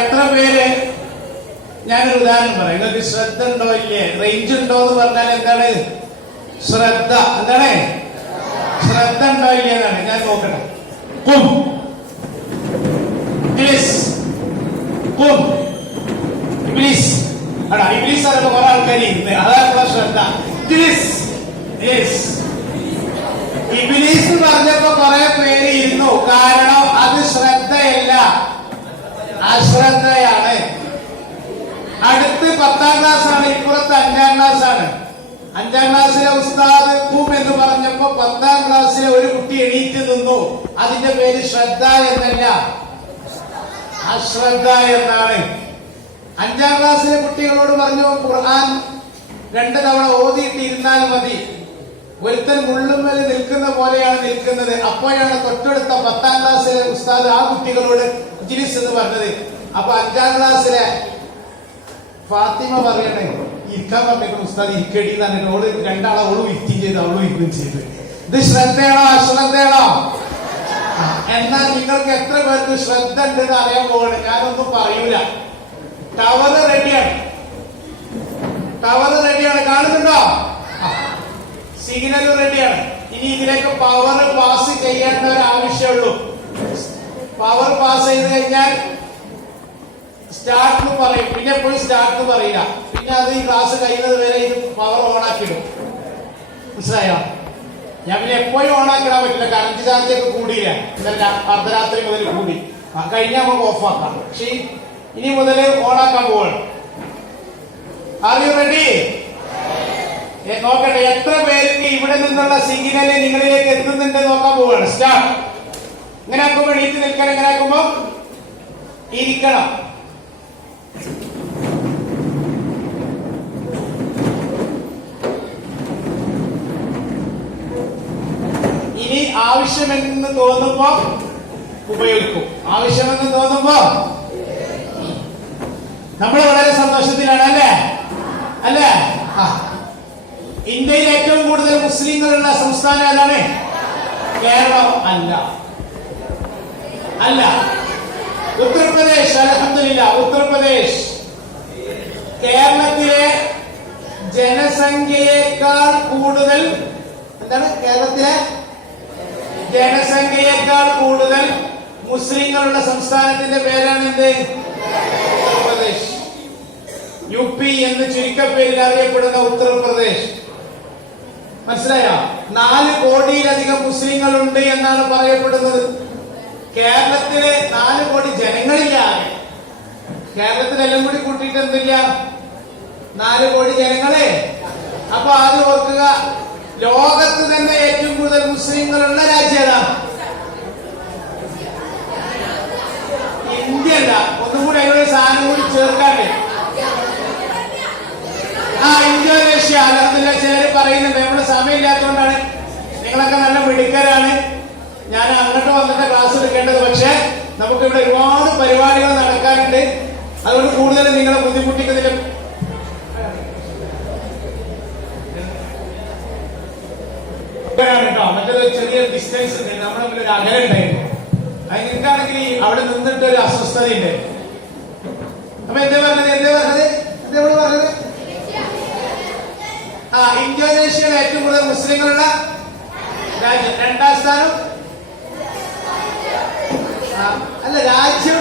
എത്ര പേര് ഞാനൊരു ഉദാഹരണം പറയാം. നിങ്ങൾക്ക് ശ്രദ്ധ ഉണ്ടോ ഇല്ലേ? റേഞ്ച് ഉണ്ടോ എന്ന് പറഞ്ഞാൽ എന്താണ് ശ്രദ്ധ? എന്താണ് ശ്രദ്ധ ഉണ്ടോ ഇല്ലേ എന്നാണ്. ഞാൻ നോക്കട്ടെ. കും ഇബ്ലീസ് കും ഇബ്ലീസ് അടാ ഇബ്ലീസ് പറയുമ്പോ കുറെ ആൾക്കാർ അതാണുള്ള ശ്രദ്ധ. ഇബ്ലീസ് ഇബ്ലീസ് പറഞ്ഞപ്പോ കുറെ പേര് ഇരുന്നു. കാരണം അത് ശ്രദ്ധയല്ല, അശ്രദ്ധയാണ്. അടുത്ത് 10ാം ക്ലാസ് ആണ്, ഇപ്പുറത്ത് 5ാം ക്ലാസ് ആണ്. 5ാം ക്ലാസ്സിലെ ഉസ്താദ് ഖും എന്ന് പറഞ്ഞപ്പോ 10ാം ക്ലാസ്സിലെ ഒരു കുട്ടി എണീറ്റ് നിന്നു. അതിന്റെ പേര് ശ്രദ്ധ എന്നല്ല, അശ്രദ്ധ എന്നാണ്. 5ാം ക്ലാസ്സിലെ കുട്ടികളോട് പറഞ്ഞു ഖുർആൻ 2 തവണ ഓതിയിട്ട് ഇരുന്നാൽ മതി. ഒരുത്തൻ മുള്ളുമ്മൽ നിൽക്കുന്ന പോലെയാണ് നിൽക്കുന്നത്. അപ്പോഴാണ് തൊട്ടടുത്ത 10ാം ക്ലാസ്സിലെ ഉസ്താദ് ആ കുട്ടികളോട് ഇജ്ലിസ് എന്ന് പറഞ്ഞത്. അപ്പൊ 5ാം ക്ലാസ്സിലെ ഫാത്തിമ പറയണേ ഇരിക്കാൻ പറഞ്ഞ ഉസ്താദ് ഇരിക്കടി എന്ന് പറഞ്ഞിട്ട് ഓള് 2 ആളെ ഓളും ഇരിക്കുകയും ചെയ്ത് അവളും ഇരിക്കുകയും ചെയ്ത്. ഇത് ശ്രദ്ധയാണോ അശ്രദ്ധയാണോ? എന്നാൽ നിങ്ങൾക്ക് എത്ര പേർക്ക് ശ്രദ്ധ ഉണ്ടെന്ന് അറിയാൻ പോവാണ്. ഞാനൊന്നും പറയൂല. ടവർ റെഡിയാണ്, ടവർ റെഡിയാണ്, കാണുന്നുണ്ടോ? സിഗ്നൽ റെഡിയാണ്. ഇനി ഇതിലേക്ക് പവർ പാസ് ചെയ്യേണ്ട ഒരു ആവശ്യമുള്ളൂ. പവർ പാസ് ചെയ്ത് കഴിഞ്ഞാൽ സ്റ്റാർട്ട് പറയും, പിന്നെ എപ്പോഴും സ്റ്റാർട്ട് പറയില്ല. പിന്നെ അത് ഈ ക്ലാസ് കഴിയുന്നത് വരെ ഇത് പവർ ഓൺ ആക്കിയിടും. മനസ്സിലായോ? ഞാൻ പിന്നെ എപ്പോഴും ഓൺ ആക്കിടാൻ പറ്റില്ല. കറന്റ് ചാർജ് ഒക്കെ കൂടിയില്ല, അർദ്ധരാത്രി മുതൽ കൂടി. കഴിഞ്ഞാൽ നമുക്ക് ഓഫ് ആക്കാം. പക്ഷെ ഇനി മുതൽ ഓൺ ആക്കാൻ പോവാണ്. Are you ready? നോക്കട്ടെ എത്ര പേർക്ക് ഇവിടെ നിന്നുള്ള സിഗ്നല് നിങ്ങളിലേക്ക് എത്തുന്നുണ്ട് നോക്കാൻ പോവാണ്. സ്റ്റാർട്ട്. ഇങ്ങനെ ആക്കുമ്പോ എണീറ്റ് നിൽക്കണം, ഇങ്ങനെ ആക്കുമ്പോ ഇരിക്കണം. ഇനി ആവശ്യമെന്ന് തോന്നുമ്പോ ഉപയോഗിക്കും. ആവശ്യമെന്ന് തോന്നുമ്പോ നമ്മൾ വളരെ സന്തോഷത്തിലാണ്, അല്ലേ? അല്ലേ? ഇന്ത്യയിൽ ഏറ്റവും കൂടുതൽ മുസ്ലിങ്ങളുള്ള സംസ്ഥാനം ഏതാണ്? കേരളം അല്ല, അല്ല, ഉത്തർപ്രദേശ്. അൽഹംദുലില്ലാ, ഉത്തർപ്രദേശ്. കേരളത്തിലെ ജനസംഖ്യയേക്കാൾ കൂടുതൽ എന്താണ്? കേരളത്തിലെ ജനസംഖ്യയേക്കാൾ കൂടുതൽ മുസ്ലിങ്ങളുള്ള സംസ്ഥാനത്തിന്റെ പേരാണ് എന്ത്? ഉത്തർപ്രദേശ്. UP എന്ന് ചുരുക്കപ്പേരിൽ അറിയപ്പെടുന്ന ഉത്തർപ്രദേശ്. മനസ്സിലായോ? 4 കോടിയിലധികം മുസ്ലിങ്ങളുണ്ട് എന്നാണ് പറയപ്പെടുന്നത്. കേരളത്തില് 4 കോടി ജനങ്ങളില്ല. കേരളത്തിലെല്ലാം കൂടി കൂട്ടിയിട്ട് എന്തില്ല? 4 കോടി ജനങ്ങളെ. അപ്പൊ ആദ്യം ഓർക്കുക, ലോകത്ത് തന്നെ ഏറ്റവും കൂടുതൽ മുസ്ലിങ്ങളുള്ള രാജ്യം ഏതാണ്? ഇന്ത്യ അല്ല. ഒന്നുകൂടി അതിനൊരു സാധനം കൂടി ചേർക്കാണ്ട്. ഇന്തോനേഷ്യ. അൽഹംദുലില്ലാ ചേര് പറയുന്നുണ്ട്. നമ്മുടെ സമയമില്ലാത്തതുകൊണ്ടാണ്. നിങ്ങളൊക്കെ നല്ല മിടുക്കരാണ്. ഞാൻ അങ്ങോട്ട് വന്നിട്ട് ക്ലാസ് എടുക്കേണ്ടത്. പക്ഷെ നമുക്കിവിടെ ഒരുപാട് പരിപാടികൾ നടക്കാനുണ്ട്. അതുകൊണ്ട് കൂടുതൽ നിങ്ങളെ ബുദ്ധിമുട്ടിക്കുന്നതിൽ കേട്ടോ. മറ്റൊരു ചെറിയ ഡിസ്റ്റൻസ് ഉണ്ട്, നമ്മുടെ മുമ്പിൽ ഒരു അകലം ഉണ്ടായിരുന്നു. അത് നിങ്ങൾക്കാണെങ്കിൽ അവിടെ നിന്നിട്ട് ഒരു അസ്വസ്ഥതയുണ്ട്. അപ്പൊ എന്താ പറഞ്ഞത്? ഇന്തോനേഷ്യയിൽ ഏറ്റവും കൂടുതൽ മുസ്ലിങ്ങളുള്ള രാജ്യം. 2ാം സ്ഥാനം അല്ല, രാജ്യം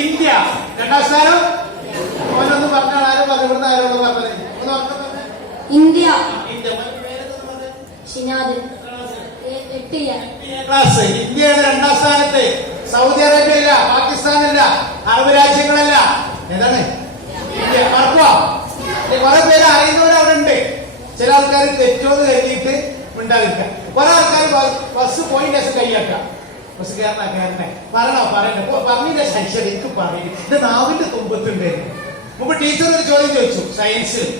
ഇന്ത്യ. 2ാം സ്ഥാനം ഓരോന്ന് പറഞ്ഞാൽ ആരും പറഞ്ഞു. ഇവിടുന്ന് ആരോട് പറഞ്ഞത്? ഇന്ത്യ. ക്ലാസ്. ഇന്ത്യയുടെ 2ാം സ്ഥാനത്ത്. സൗദി അറേബ്യ അല്ല, പാകിസ്ഥാനല്ല, അറബ് രാജ്യങ്ങളല്ല. ഏതാണ്? ഇന്ത്യ. മറക്കുവാ? കുറെ പേര് അറിയുന്നവർ അവിടെ ഉണ്ട്. ചില ആൾക്കാർ തെറ്റോന്ന് കരുതിയിട്ട് ഉണ്ടാവില്ല. കുറെ ആൾക്കാർ ബസ് പോയിന്റ് ശേഷം കൈയാക്കാം. ബസ് കയറണേ പറയണോ? പറഞ്ഞതിന്റെ ശൈശം എനിക്ക് പറയും. എന്റെ നാവിന്റെ തുമ്പത്തുണ്ടായിരുന്നു. മുമ്പ് ടീച്ചർ ഒരു ചോദ്യം ചോദിച്ചു സയൻസിൽ.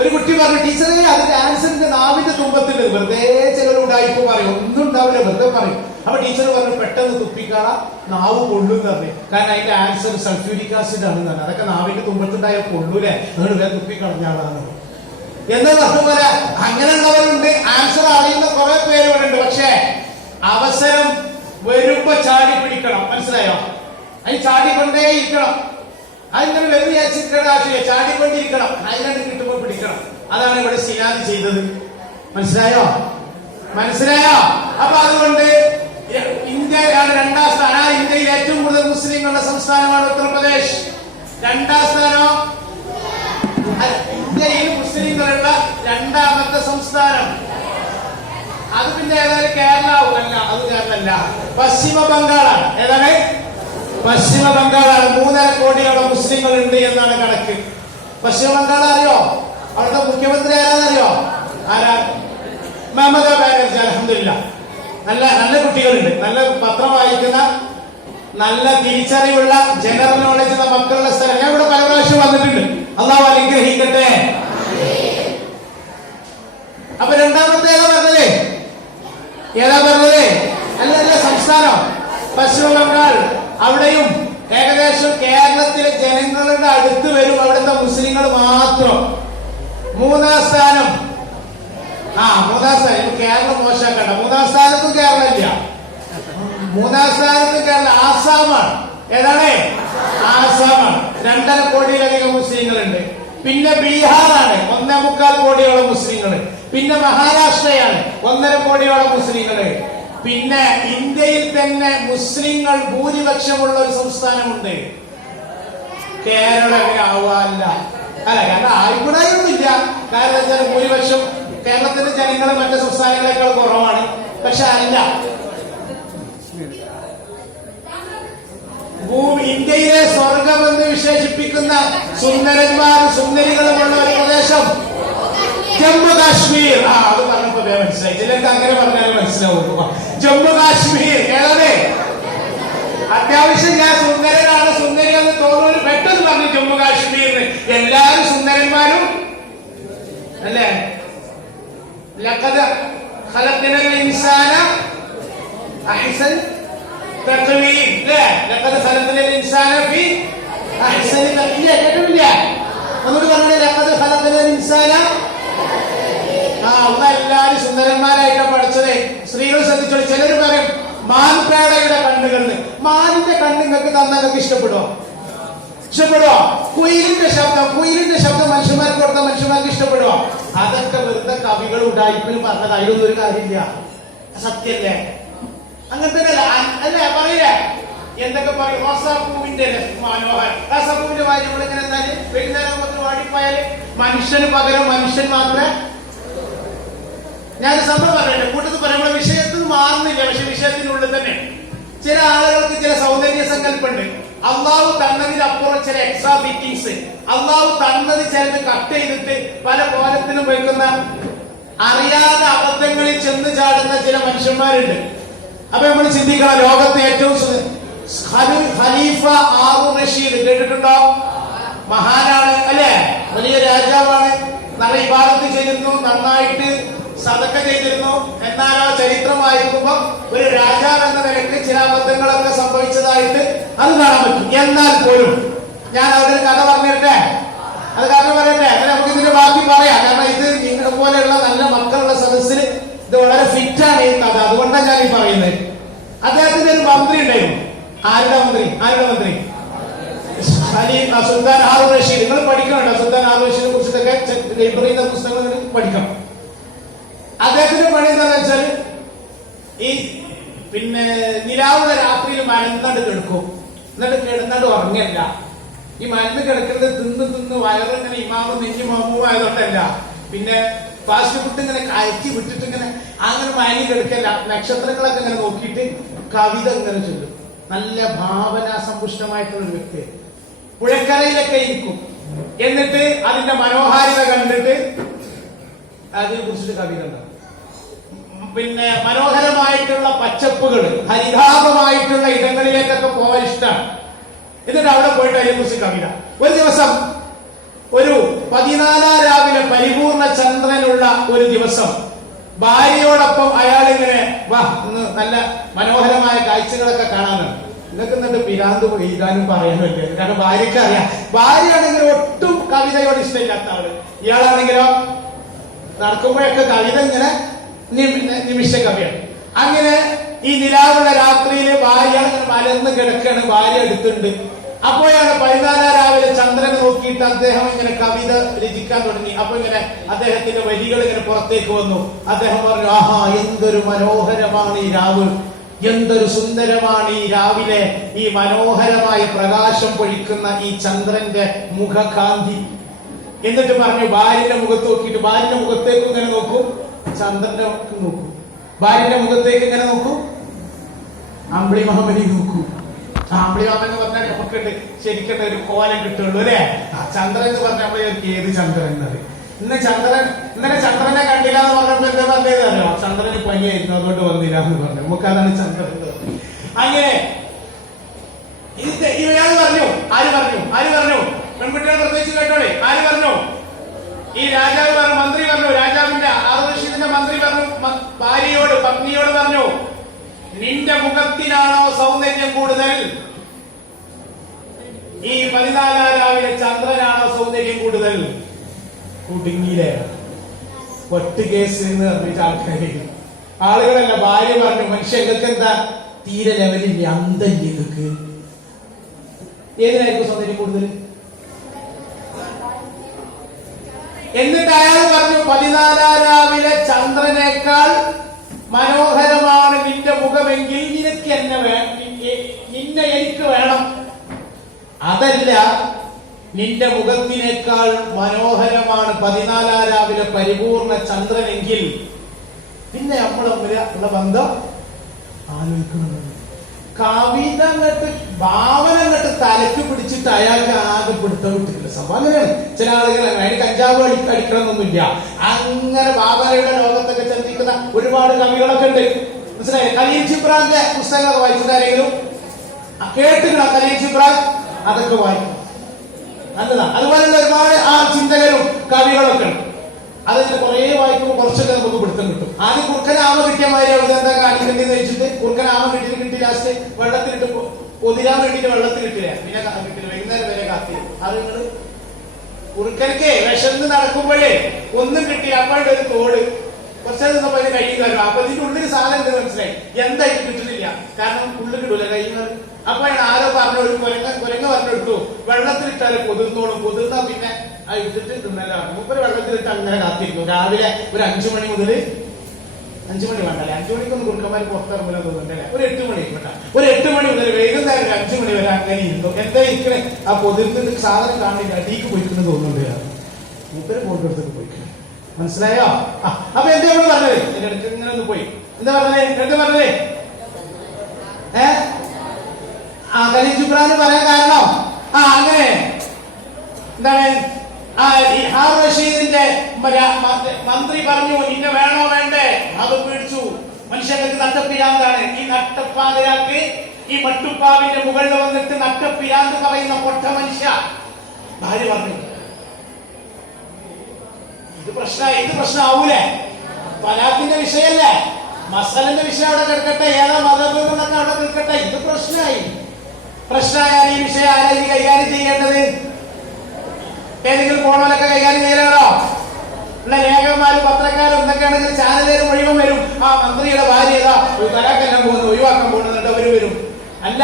ഒരു കുട്ടി പറഞ്ഞു, ടീച്ചറെ അതിന്റെ ആൻസറിന്റെ നാവിന്റെ തുമ്പത്തുണ്ട്. വെറുതെ ചിലർ ഉണ്ടായിപ്പോ പറയും, ഒന്നും ഉണ്ടാവില്ല, വെറുതെ പറയും. അപ്പൊ ടീച്ചർ പറഞ്ഞു, പെട്ടെന്ന് തുപ്പിക്കാള നാവ് പൊള്ളും പറഞ്ഞു. കാരണം അതിന്റെ ആൻസർ സൾഫ്യൂരിക് ആസിഡ് ആണ്. അതൊക്കെ നാവിന്റെ തുമ്പത്തുണ്ടായ പൊള്ളൂലേ, അതുകൊണ്ട് വേറെ തുപ്പിക്കളഞ്ഞാളാണ് എന്ന് പറഞ്ഞ അങ്ങനെയുള്ളവരുണ്ട്. ആൻസർ അറിയുന്ന കുറെ പേര് ഇവിടെ ഉണ്ട്. പക്ഷെ അവസരം വരുമ്പോ ചാടി പിടിക്കും. അതിന് ചാടിക്കൊണ്ടേ ഇരിക്കണം. അതിങ്ങനെ വെറുതെ വിചാരിച്ചിരിക്കേണ്ട ആവശ്യമില്ല, ചാടിക്കൊണ്ടിരിക്കണം. അതിനകത്ത് കിട്ടുമ്പോൾ പിടിക്കണം. അതാണ് ഇവിടെ സിനാദ് ചെയ്തത്. മനസ്സിലായോ? അപ്പൊ അതുകൊണ്ട് ഇന്ത്യയാണ് 2ാം സ്ഥാനം. ഇന്ത്യയിൽ ഏറ്റവും കൂടുതൽ മുസ്ലിങ്ങളുടെ സംസ്ഥാനമാണ് ഉത്തർപ്രദേശ്. 2ാം സ്ഥാനം ഇന്ത്യയിൽ മുസ്ലിങ്ങളുള്ള 2ാമത്തെ സംസ്ഥാനം. അത് പിന്നെ ഏതായാലും കേരളവും അല്ല, അത് കേരളമല്ല, പശ്ചിമ ബംഗാളാണ്. ഏതാണ്? പശ്ചിമ ബംഗാളാണ്. 3.5 കോടിയോളം മുസ്ലിങ്ങൾ ഉണ്ട് എന്നാണ് കണക്ക്. പശ്ചിമ ബംഗാൾ അറിയോ? അവിടുത്തെ മുഖ്യമന്ത്രി ആരാന്നറിയോ? ആരാ? മമതാ ബാനർജി. അൽഹംദുലില്ലാഹ് നല്ല നല്ല കുട്ടികളുണ്ട്, നല്ല പത്രം വായിക്കുന്ന, നല്ല തിരിച്ചറിവുള്ള, ജനറൽ നോളജ് ഉള്ള മക്കളുള്ള സ്ഥലം. ഞാൻ ഇവിടെ പല പ്രാവശ്യം വന്നിട്ടുണ്ട്. അള്ളാഹു അനുഗ്രഹിക്കട്ടെ. അപ്പൊ 2ാമത്തെ ഏതാ പറഞ്ഞത്? അല്ല സംസ്ഥാനം പശ്ചിമ ബംഗാൾ. അവിടെയും ഏകദേശം കേരളത്തിലെ ജനങ്ങളുടെ അടുത്ത് വരും അവിടുത്തെ മുസ്ലിങ്ങൾ മാത്രം. 3ാം സ്ഥാനം 3ാം സ്ഥാനം. കേരളം മോശമാക്കണ്ട. 3ാം സ്ഥാനത്തും കേരളമില്ല. 3ാം സ്ഥാനത്തും കേരളം ആസാമാണ്. ഏതാണ്? ആസാമാണ്. 2.5 കോടിയിലധികം മുസ്ലിങ്ങളുണ്ട്. പിന്നെ ബീഹാറാണ്, 1.25 കോടിയോളം മുസ്ലിങ്ങൾ. പിന്നെ മഹാരാഷ്ട്രയാണ്, 1.5 കോടിയോളം മുസ്ലിങ്ങൾ. പിന്നെ ഇന്ത്യയിൽ തന്നെ മുസ്ലിങ്ങൾ ഭൂരിപക്ഷമുള്ള ഒരു സംസ്ഥാനമുണ്ട്. കേരളം എങ്ങനെ ആവാല്ല? അല്ല, കാരണം ആയിക്കൂടായൊന്നുമില്ല. കാരണം വെച്ചാൽ ഭൂരിപക്ഷം കേരളത്തിന്റെ ജനങ്ങൾ മറ്റു സംസ്ഥാനങ്ങളെക്കാൾ കുറവാണ്. പക്ഷെ അല്ല, ഇന്ത്യയിലെ സ്വർഗമെന്ന് വിശേഷിപ്പിക്കുന്ന സുന്ദരന്മാരും സുന്ദരികളുമുള്ള ഒരു പ്രദേശം ജമ്മു കാശ്മീർ. അത് പറഞ്ഞപ്പോ മനസ്സിലായി. ചിലർക്ക് അങ്ങനെ പറഞ്ഞാലും മനസ്സിലാവും. ജമ്മു കാശ്മീർ. ഏതാണ്? അത്യാവശ്യം ഞാൻ സുന്ദരനാണ്, സുന്ദരിയെന്ന് തോന്നുന്നു പെട്ടെന്ന് പറഞ്ഞു ജമ്മു കാശ്മീരിന്. എല്ലാവരും സുന്ദരന്മാരും അല്ലേ? ലഖദ് ഖലഖ്നൽ ഇൻസാന അഹ്സൻ തഖ്വീം. ലഖദ് ഖലഖ്നൽ ഇൻസാന ഫീ അഹ്സനി തഖ്വീം. കേട്ടില്ല? നമുക്ക് പറഞ്ഞത് ലഖദ് ഖലഖ്നൽ ഇൻസാന. എല്ലാരും സുന്ദരന്മാരായിട്ടാണ് പഠിച്ചത്. സ്ത്രീകൾ ശ്രദ്ധിച്ചോളൂ. ചിലർ പറയും മാൻപേടയുടെ കണ്ണുകളിൽ. മാനിന്റെ കണ്ണ് നിങ്ങൾക്ക് തന്നങ്ങൾക്ക് ഇഷ്ടപ്പെടുമോ? കുയിലിന്റെ ശബ്ദം മനുഷ്യന്മാർക്ക് കൊടുത്ത മനുഷ്യന്മാർക്ക് ഇഷ്ടപ്പെടുമോ? അതൊക്കെ വെറുതെ കവികൾ ഉടായ്പിന് പറഞ്ഞത്. അതിലൊന്നും ഒരു കാര്യമില്ല. സത്യല്ലേ? അങ്ങനത്തെ അല്ലേ പറയില്ലേ? എന്തൊക്കെ പറയും? റോസാപ്പൂവിന്റെ മനോഹരം. റോസാപ്പൂവിന്റെ കാര്യം നമ്മളിങ്ങനെ എന്നാൽ വൈകുന്നേരം വന്ന് വാടിപ്പോയാല് മനുഷ്യന് പകരം മനുഷ്യൻ മാത്രമേ. ഞാൻ സംഭവം പറയട്ടെ, കൂട്ടത്തിൽ പറയുമ്പോൾ വിഷയത്തിൽ മാറുന്നില്ല. പക്ഷെ വിഷയത്തിനുള്ളിൽ തന്നെ ചില ആളുകൾക്ക് ചില സൗന്ദര്യ സങ്കല്പമുണ്ട്. അള്ളാഹു തന്നതിനപ്പുറം ചില എക്സ്ട്രാ ഫിറ്റിങ്സ്. അള്ളാഹു തന്നത് ചിലത് കട്ട് ചെയ്തിട്ട് പല കോലത്തിനും വെക്കുന്ന അറിയാതെ അബദ്ധങ്ങളിൽ ചെന്ന് ചാടുന്ന ചില മനുഷ്യന്മാരുണ്ട്. അപ്പൊ നമ്മൾ ചിന്തിക്കണം, ലോകത്തെ ഏറ്റവും ഖലീഫ ഹാറൂൻ റഷീദ് കേട്ടിട്ടുണ്ടോ? മഹാനാണ് അല്ലെ? വലിയ രാജാവാണ്. നല്ല ഇബാദത്ത് ചെയ്തിരുന്നു, നന്നായിട്ട് സദക്ക ചെയ്തിരുന്നു. എന്നാൽ ആ ചരിത്രം വായിക്കുമ്പോ ഒരു രാജാവ് എന്ന നിലയ്ക്ക് ചില അബദ്ധങ്ങളൊക്കെ സംഭവിച്ചതായിട്ട് അത് കാണാൻ പറ്റും. എന്നാൽ പോലും ഞാൻ അതിന് കഥ പറഞ്ഞിട്ടെ, അത് കാരണം പറയട്ടെ, അങ്ങനെ നമുക്ക് ഇതിന്റെ ബാക്കി പറയാം. കാരണം ഇത് നിങ്ങളെ പോലെയുള്ള നല്ല മക്കളുള്ള സദസ്സിൽ ഇത് വളരെ ഫിറ്റാണ് ഈ കഥ. അതുകൊണ്ടാണ് ഞാൻ ഈ പറയുന്നത്. അദ്ദേഹത്തിന്റെ ഒരു മന്ത്രി ഉണ്ടായിരുന്നു. ആരുടെ മന്ത്രി? സുൽത്താൻ ഹാറൂൻ റഷീദ്. നിങ്ങൾ പഠിക്കണോ സുൽത്താൻ ഹാറൂൻ റഷീദിനെ കുറിച്ചിട്ടൊക്കെ? ലൈബ്രറിയിലെ പുസ്തകങ്ങൾ പഠിക്കണം. അദ്ദേഹത്തിന്റെ പണി എന്താണെന്ന് വെച്ചാൽ ഈ പിന്നെ നിലാവുള്ള രാത്രിയിൽ മരുന്നാണ്ട് കിടക്കും. എന്നിട്ട് കിടന്നാണ്ട് ഉറങ്ങിയല്ല. ഈ മരുന്ന് കിടക്കുന്നത് തിന്ന് വയറിങ്ങനെ ഇമാമും നെഞ്ഞു മാമും ആയതുകൊണ്ടല്ല. പിന്നെ ഫാസ്റ്റ് ഫുഡ് ഇങ്ങനെ കയറ്റി വിട്ടിട്ട് ഇങ്ങനെ അങ്ങനെ മയങ്ങി കിടക്കല്ല. നക്ഷത്രങ്ങളൊക്കെ ഇങ്ങനെ നോക്കിയിട്ട് കവിത ഇങ്ങനെ ചൊല്ലും. നല്ല ഭാവന സമ്പുഷ്ടമായിട്ടുള്ള ഒരു വ്യക്തി. പുഴക്കരയിലൊക്കെ ഇരിക്കും. എന്നിട്ട് അതിന്റെ മനോഹാരിത കണ്ടിട്ട് അതിനെ കുറിച്ചിട്ട് കവിത ഉണ്ടാവും. പിന്നെ മനോഹരമായിട്ടുള്ള പച്ചപ്പുകൾ, ഹരിതാപമായിട്ടുള്ള ഇടങ്ങളിലേക്കൊക്കെ പോകാൻ ഇഷ്ടമാണ്. എന്നിട്ട് അവിടെ പോയിട്ട് അതിനെ കുറിച്ച് കവിത. ഒരു ദിവസം ഒരു 14 രാവിലെ പരിപൂർണ ചന്ദ്രനുള്ള ഒരു ദിവസം ഭാര്യയോടൊപ്പം അയാളിങ്ങനെ വാ ഒന്ന് നല്ല മനോഹരമായ കാഴ്ചകളൊക്കെ കാണാനാണ്. ഇതൊക്കെ എന്നിട്ട് പിരാന്ത് എഴുതാനും പറയാനുമില്ല. കാരണം ഭാര്യക്ക് അറിയാം. ഭാര്യയാണെങ്കിൽ ഒട്ടും കവിതയോട് ഇഷ്ടമില്ലാത്ത ആള്. ഇയാളാണെങ്കിലോ നടക്കുമ്പോഴൊക്കെ കവിത ഇങ്ങനെ നിമിഷ കവിയാണ്. അങ്ങനെ ഈ നിലാവുള്ള രാത്രിയില് ഭാര്യ മലർന്ന് കിടക്കാണ്, ഭാര്യ അടുത്തുണ്ട്. അപ്പോഴാണ് 14 രാവിലെ ചന്ദ്രൻ നോക്കിയിട്ട് അദ്ദേഹം ഇങ്ങനെ കവിത രചിക്കാൻ തുടങ്ങി. അപ്പൊ ഇങ്ങനെ അദ്ദേഹത്തിന്റെ വരികൾ ഇങ്ങനെ പുറത്തേക്ക് വന്നു. അദ്ദേഹം പറഞ്ഞു, ആഹാ, എന്തൊരു മനോഹരമാണ് ഈ രാവ്, എന്തൊരു സുന്ദരമാണ് ഈ രാവിലെ ഈ മനോഹരമായ പ്രകാശം പൊഴിക്കുന്ന ഈ ചന്ദ്രന്റെ മുഖകാന്തി. എന്നിട്ട് പറഞ്ഞു, ഭാര്യയുടെ മുഖത്ത് നോക്കിയിട്ട്, ഭാര്യയുടെ മുഖത്തേക്ക് ഇങ്ങനെ നോക്കൂ, ചന്ദ്രന്റെ നോക്കൂ, ഭാര്യയുടെ മുഖത്തേക്ക് ഇങ്ങനെ നോക്കൂ, അമ്പിളി മുഹമ്മദി നോക്കൂ. അമ്പിളി മാമൻ എന്ന് പറഞ്ഞാൽ നമുക്കുണ്ട് ശരിക്കും ഒരു കോലം കിട്ടുള്ളൂ അല്ലെ. ചന്ദ്രൻ എന്ന് പറഞ്ഞാൽ നമ്മള് ഏത് ചന്ദ്രൻ എന്നത്. ഇന്നലെ ചന്ദ്രനെ കണ്ടില്ല എന്ന് പറഞ്ഞപ്പോ എന്താ പറഞ്ഞതല്ലോ, ചന്ദ്രന് പനിയായിരുന്നു അതുകൊണ്ട് വന്നില്ല എന്ന് പറഞ്ഞു. നമുക്ക് അതാണ് ചന്ദ്രൻ. അങ്ങനെ ഇയാൾ പറഞ്ഞു, ആര് പറഞ്ഞു പെൺകുട്ടികൾ പ്രത്യേകിച്ച് കേട്ടോളെ, ആര് പറഞ്ഞു? ഈ രാജാവ് പറഞ്ഞു, മന്ത്രി പറഞ്ഞു, രാജാവിന്റെ ആറുഷീദിന്റെ മന്ത്രി പറഞ്ഞു ഭാര്യയോട്, പത്നിയോട് പറഞ്ഞു, നിന്റെ മുഖത്തിനാണോ സൗന്ദര്യം കൂടുതൽ, ഈ 14 രാവിലെ ചന്ദ്രനാണോ സൗന്ദര്യം കൂടുതൽ? കുടുങ്ങിയില്ലേ, ഒട്ട് കേസ് എന്ന് പറഞ്ഞിട്ട് ആളുകളല്ല. ഭാര്യ പറഞ്ഞു, മനുഷ്യർക്ക് എന്താ തീരെ ലെവലില്ല, അന്തല്യക്ക് ഏതിനായിരിക്കും സൗന്ദര്യം കൂടുതൽ? എന്നിട്ട് അയാൾ പറഞ്ഞു, 14 രാവിലെ ചന്ദ്രനേക്കാൾ മനോഹരമാണ് നിന്റെ മുഖമെങ്കിൽ നിനക്ക് നിന്നെ എനിക്ക് വേണം. അതല്ല, നിന്റെ മുഖത്തിനേക്കാൾ മനോഹരമാണ് 14 രാവിലെ പരിപൂർണ ചന്ദ്രനെങ്കിൽ പിന്നെ നമ്മൾ തമ്മിലുള്ള ബന്ധം ആലോചിക്കുന്നുണ്ട്. കവിത അങ്ങോട്ട് ഭാവന അങ്ങോട്ട് തലക്ക് പിടിച്ചിട്ട് അയാൾക്ക് ആകെ പിടുത്തം വിട്ടിട്ടില്ല. സംഭവം അങ്ങനെയാണ്. ചില ആളുകൾ അതിന് കഞ്ചാവ് അടിക്കണമെന്നൊന്നുമില്ല. അങ്ങനെ ഭാവനയുടെ ലോകത്തൊക്കെ ചിന്തിക്കുന്ന ഒരുപാട് കവികളൊക്കെ ഉണ്ട്. മനസ്സിലായി? ഖലീൽ ജിബ്രാന്റെ പുസ്തകങ്ങളൊക്കെ വായിച്ചിട്ടാരെങ്കിലും കേട്ടുകളാ? ഖലീൽ ജിബ്രാൻ അതൊക്കെ വായിക്കും, നല്ലതാണ്. അതുപോലെയുള്ള ഒരുപാട് ചിന്തകരും കവികളൊക്കെ ഉണ്ട്. അതിന്റെ കുറെ വായിക്കുമ്പോൾ കുറച്ചൊക്കെ നമുക്ക് പിടുത്തം കിട്ടും. ആദ്യം കുറുക്കനാമ കിട്ടിയ മാതിരി എന്താ കാണിക്കേണ്ടതെന്ന് വെച്ചിട്ട് കുറുക്കനാമ കിട്ടി ലാസ്റ്റ് വെള്ളത്തിലിട്ട് പൊതിരാൻ വേണ്ടിട്ട് വെള്ളത്തിലിട്ടില്ല, പിന്നെ കിട്ടില്ല, വൈകുന്നേരം വരെ കാത്തി. അത് നിങ്ങള് കുറുക്കനക്ക് വിശന്ന് നടക്കുമ്പോഴേ ഒന്നും കിട്ടില്ല. അപ്പോഴത്തെ ഒരു തോട് കുറച്ചത് നിന്നപ്പോ അതിന് കൈ കയറും. അപ്പൊ ഇതിന്റെ ഉള്ളിൽ സാധനം എന്ത് മനസ്സിലായി, എന്തായിട്ട് കിട്ടുന്നില്ല, കാരണം ഉള്ളിൽ കിട്ടൂല, കൈ കയറും. അപ്പോഴാണ് ആരോ പറഞ്ഞു, ഒരു കുരങ്ങ് പറഞ്ഞെടുത്തു, വെള്ളത്തിലിട്ടാല് പൊതിർന്നോളും, പൊതിർന്നാ പിന്നെ ഇട്ടിട്ട് തിന്നല്ലോ. മൂപ്പര് വെള്ളത്തിലിട്ട് അങ്ങനെ കാത്തിരിക്കും. രാവിലെ ഒരു 5 മണി മുതൽ 5 മണി വേണ്ടല്ലേ, 5 മണിക്കൊന്നും കുറുക്കന്മാർ പുറത്തിറങ്ങില്ല തോന്നുന്നുണ്ടല്ലേ, ഒരു 8 മണി കേട്ടാ, ഒരു 8 മണി മുതൽ വൈകുന്നേരം 5 മണി വരെ അങ്ങനെ ഇരുന്നു. എന്താ ഇരിക്കണേ, ആ പൊതിർത്തിട്ട് സാധനം കാണില്ല, അടിക്ക് പോയിക്കുന്നു തോന്നുന്നുണ്ട്. മൂപ്പര് കൊണ്ടെടുത്തൊക്കെ പോയിക്കണേ, മനസ്സിലായോ? അപ്പൊ എന്താ ഇവിടെ പറഞ്ഞത്? എന്റെ അടുത്ത് ഇങ്ങനെ ഒന്ന് പോയി എന്താ പറഞ്ഞത്? ഖലീൽ ജിബ്രാൻ പറയാൻ കാരണം അങ്ങനെ എന്താണ്, ഹാറൂൻ റഷീദിന്റെ മന്ത്രി പറഞ്ഞു, നിന്നെ വേണോ വേണ്ടേ? അത് പേടിച്ചു. മനുഷ്യർക്ക് നട്ടപ്പിരാന്താണ്. ഈ നട്ടപ്പാതിരാക്ക് ഈ മട്ടുപ്പാവിന്റെ മുകളിൽ വന്നിട്ട് നട്ടപ്പിരാന്ത് പറയുന്ന പൊട്ട മനുഷ്യ. ഭാര്യ പറഞ്ഞു, ഇത് പ്രശ്നമാവൂലേ? തലാഖിന്റെ വിഷയല്ലേ, മസലിന്റെ വിഷയം അവിടെ കിടക്കട്ടെ, ഏതാ മതബുകളൊക്കെ അവിടെ നിൽക്കട്ടെ. ഇത് പ്രശ്നമായാൽ ഈ വിഷയം ആരായിരിക്കും കൈകാര്യം ചെയ്യേണ്ടത്? ഏതെങ്കിലും ഫോണോലൊക്കെ കൈകാര്യം ചെയ്യലാണോ? ഉള്ള ലേഖകന്മാരും പത്രക്കാരും എന്തൊക്കെയാണെങ്കിൽ ചാനലുകാരും മുഴുവൻ വരും. ആ മന്ത്രിയുടെ ഭാര്യ തലാഖെല്ലാം പോകുന്നു, ഒഴിവാക്കാൻ പോകുന്നുണ്ട്, അവര് വരും. അല്ല,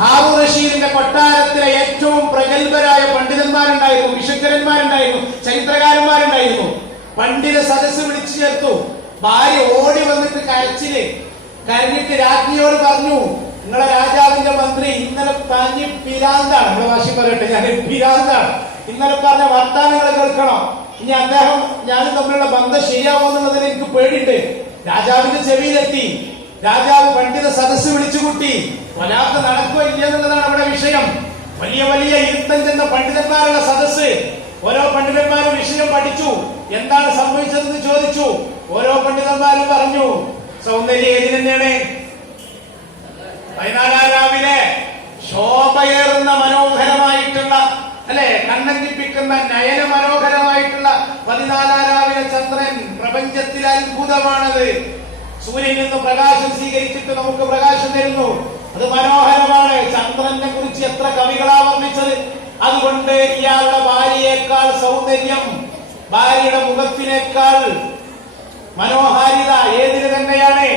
ഹാറൂൻ റഷീദിന്റെ കൊട്ടാരത്തിലെ ഏറ്റവും പ്രഗത്ഭരായ പണ്ഡിതന്മാരുണ്ടായിരുന്നു, വിശുദ്ധന്മാരുണ്ടായിരുന്നു, ചരിത്രകാരന്മാരുണ്ടായിരുന്നു. പണ്ഡിത സദസ്സ് വിളിച്ചു ചേർത്തു. ഭാര്യ ഓടി വന്നിട്ട് കരഞ്ഞിട്ട് രാജ്ഞിയോട് പറഞ്ഞു, നിങ്ങളെ രാജാവിന്റെ മന്ത്രി ഇന്നലെ പറഞ്ഞ് പിരാന്താണ്, നിങ്ങളെ ഭാഷ പറയട്ടെ, ഞാൻ പിരാന്താണ്, ഇന്നലെ പറഞ്ഞ വർത്താനങ്ങൾ കേൾക്കണം. ഇനി അദ്ദേഹം ഞാനും തമ്മിലുള്ള ബന്ധം ശരിയാവുമെന്നുള്ളതിന് എനിക്ക് പേടിയുണ്ട്. രാജാവിന്റെ ചെവിയിലെത്തി. രാജാവ് പണ്ഡിത സദസ്സ് വിളിച്ചുകൂട്ടി. വലാത്ത നടക്കുക ഇല്ല എന്നുള്ളതാണ് അവിടെ വിഷയം. വലിയ വലിയ ഇരുത്തം ചെന്ന പണ്ഡിതന്മാരുള്ള സദസ്സ്. ഓരോ പണ്ഡിതന്മാരും വിഷയം പഠിച്ചു. എന്താണ് സംഭവിച്ചതെന്ന് ചോദിച്ചു. ഓരോ പണ്ഡിതന്മാരും പറഞ്ഞു, സൗന്ദര്യം ഏതിന് തന്നെയാണ്? 14 രാവിലെ ശോഭയേറുന്ന മനോഹരമായിട്ടുള്ള, അല്ലെ, കണ്ണഞ്ചിപ്പിക്കുന്ന നയന മനോഹരമായിട്ടുള്ള 14 രാവിലെ ചന്ദ്രൻ പ്രപഞ്ചത്തിലെ അത്ഭുതമാണത്. സൂര്യനിൽ നിന്ന് പ്രകാശം സ്വീകരിച്ചിട്ട് നമുക്ക് പ്രകാശം തരുന്നു. അത് മനോഹരമാണ്. ചന്ദ്രനെ കുറിച്ച് എത്ര കവികളാ വർണ്ണിച്ചത്. അതുകൊണ്ട് ഇയാളുടെ ഭാര്യയേക്കാൾ സൗന്ദര്യം, ഭാര്യയുടെ മുഖത്തിനേക്കാൾ മനോഹാരിത ഏതിന് തന്നെയാണ്?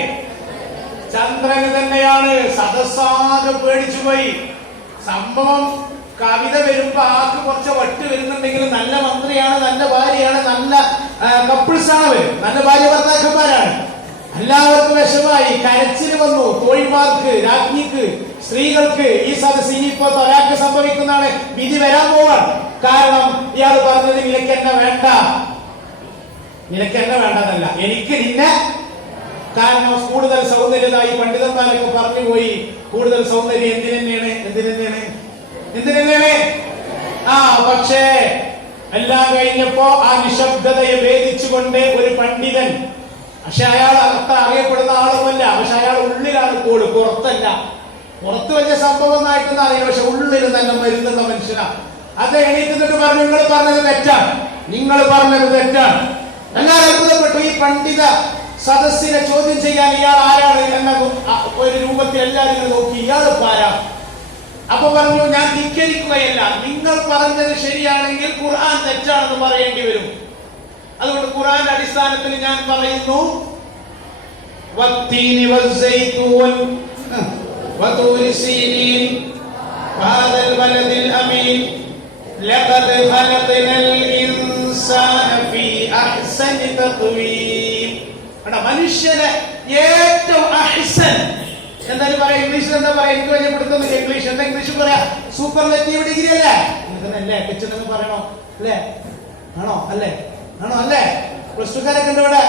ചന്ദ്രന് തന്നെയാണ്. സദസ്സാകെ പേടിച്ചു പോയി. സംഭവം കവിത വരുമ്പോ ആക്ക് കുറച്ച് വട്ട് വരുന്നുണ്ടെങ്കിൽ നല്ല മന്ത്രിയാണ്, നല്ല ഭാര്യയാണ്, നല്ല കപ്പിൾസാണ്, നല്ല ഭാര്യ ഭർത്താക്കന്മാരാണ്. എല്ലാവർക്കും വിഷമായി, കരച്ചിൽ വന്നു. തോഴിമാർക്ക്, രാജ്ഞിക്ക്, സ്ത്രീകൾക്ക് ഈ സദസ് ഇനിയിപ്പോ ഒരാൾക്ക് സംഭവിക്കുന്നതാണ്, വിധി വരാൻ പോവാണ്. കാരണം ഇയാൾ പറഞ്ഞത് നിനക്കെന്നെ വേണ്ട, നിനക്കെന്നെ വേണ്ടെന്നല്ല, എനിക്ക് നിന്നെ. കാരണം കൂടുതൽ സൗന്ദര്യതായി പണ്ഡിതന്മാരൊക്കെ പറഞ്ഞു പോയി. കൂടുതൽ സൗന്ദര്യം എന്തിനെന്നെയാണ്. പക്ഷേ എല്ലാം കഴിഞ്ഞപ്പോ ആ നിശബ്ദതയെ ഭേദിച്ചുകൊണ്ട് ഒരു പണ്ഡിതൻ, പക്ഷെ അയാൾ അത്ര അറിയപ്പെടുന്ന ആളുമല്ല, പക്ഷെ അയാൾ ഉള്ളിലാണ് കോട്, പുറത്തല്ല. പുറത്ത് വലിയ സംഭവം ഒന്നായിട്ടൊന്നും അറിയില്ല, പക്ഷെ ഉള്ളിൽ നല്ല മരുന്നുന്ന മനുഷ്യനാ. അത് എണീറ്റിട്ട് പറഞ്ഞു, നിങ്ങൾ പറഞ്ഞത് തെറ്റാണ്, നിങ്ങൾ പറഞ്ഞത് തെറ്റാണ്. എല്ലാവരും അത്ഭുതപ്പെട്ടു. ഈ പണ്ഡിത സദസ്സിനെ ചോദ്യം ചെയ്യാൻ ഇയാൾ ആരാണ് എന്ന ഒരു രൂപത്തിൽ എല്ലാവരും നോക്കി, ഇയാൾ ആരാ? അപ്പൊ പറഞ്ഞു, ഞാൻ ധിക്കരിക്കുകയല്ല, നിങ്ങൾ പറഞ്ഞത് ശരിയാണെങ്കിൽ ഖുർആൻ തെറ്റാണെന്ന് പറയേണ്ടി വരും. അതുകൊണ്ട് ഖുർആന്റെ അടിസ്ഥാനത്തിൽ ഞാൻ പറയുന്നു, വത്തീനി വസ്സൈതൂൻ വതൂരി സീനീൻ വഹാദൽ ബലദിൽ അമീൻ ലഖദ് ഖലഖനൽ ഇൻസാന ഫീ അഹ്സനി തഖ്വീം. മനുഷ്യനെ ഏറ്റവും അഹ്സൻ എന്തായാലും പറയാം. ഇംഗ്ലീഷിൽ എന്താ പറയാ? എനിക്ക് വലിയ പിടുത്തൊന്നും ഇംഗ്ലീഷ്. എന്താ ഇംഗ്ലീഷ് പറയാ? സൂപ്പർലേറ്റീവ് ഡിഗ്രി അല്ലേ? അല്ലേ കിച്ചണെന്ന് പറയണോ? അല്ലേ? ആണോ? അല്ലേ? ആണോ? അല്ലേ? പ്ലസ് ടുക്കാരൊക്കെ ഉണ്ട് ഇവിടെ,